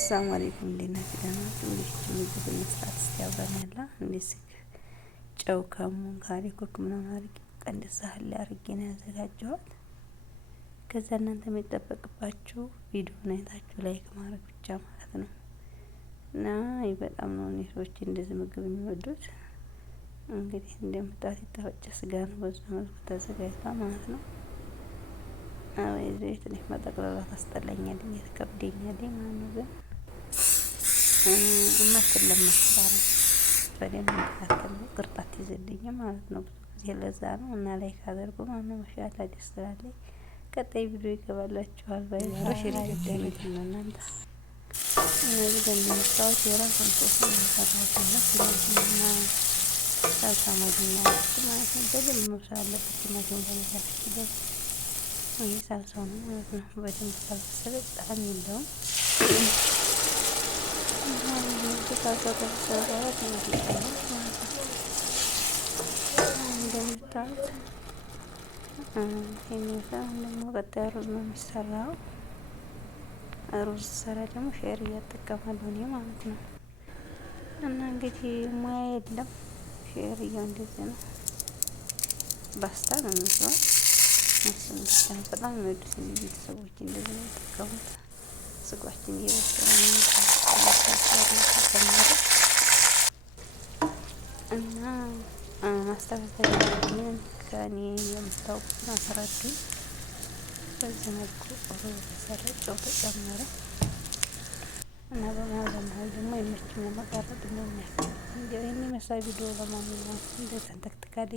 አሰላሙ አለይኩም እንዴት ናችሁ? ደህና ናችሁ? እንግዲህ ምግብ መስራት እስቲ አብረን ያለ እንደዚህ ጨው ከሙን ጋር ኩክ ምናምን አድርጌ ቀንድ ሳህን ላይ አድርጌ ነው ያዘጋጀኋት። ከዛ እናንተ የሚጠበቅባችሁ ቪዲዮውን አይታችሁ ላይክ ማድረግ ብቻ ማለት ነው። እና በጣም ነው እኔ ሰዎች እንደዚህ ምግብ የሚወዱት። እንግዲህ እንደምታዩት የተፈጨ ስጋ ነው በዚህ መልኩ ተዘጋጅቷል ማለት ነው። አይ ዘይት ነው መጠቅለላ ታስጠላኛለች የተከብደኛለች ማለት ነው። ግን እማትለመስ በደንብ እንድታከል ቅርጣት ይዘልኝ ማለት ነው። ብዙ ጊዜ ለዛ ነው እና ላይክ አድርጉ ማለት ነው። ማሻአላ ደስ ትላለች። ቀጣይ ቪዲዮ ይገባላችኋል። ባይሮሽ ሪከዳሚት ነው እናንተ እነዚህ እንደምታዩት የራሱን ሶስ የሚሰራው እና ሳልሳ ማግኛ ማለት ነው። በደንብ መብሰል አለበት። ቲማቲም በነገራችን ላይ ይህ ሳልሳው ነው ማለት ነው። በደንብ ካልበሰለ ጣዕም የለውም። ሳልሳው ከበሰለ በኋላ ትንሽ ይቀራል ማለት ነው። እንደምታዩት ይሄን ደግሞ ቀጣይ ሩዝ ነው የሚሰራው። ሩዝ ሰራ ደግሞ ሼር እያጠቀማለሁ እኔ ማለት ነው። እና እንግዲህ ሙያ የለም ሼር እያው እንደዚህ ነው። ባስታ ነው የሚመስለው። በጣም የሚወዱት ቤተሰቦች እንደዚህ ነው የሚጠቀሙት። ስጓችን እየበሰለ ነው እና ማስተካከል ያለብኝን ከእኔ የምታውቁትን አስረዱኝ። በዚህ መልኩ ሩዝ ተሰራ፣ ጨው ተጨመረ እና በመሀል ደግሞ የመችም ለመቀረጥ እንደሚያክል እንዲያው ይህን የመሳይ ቪዲዮ ለማንኛውም እንደተንተክትካለች።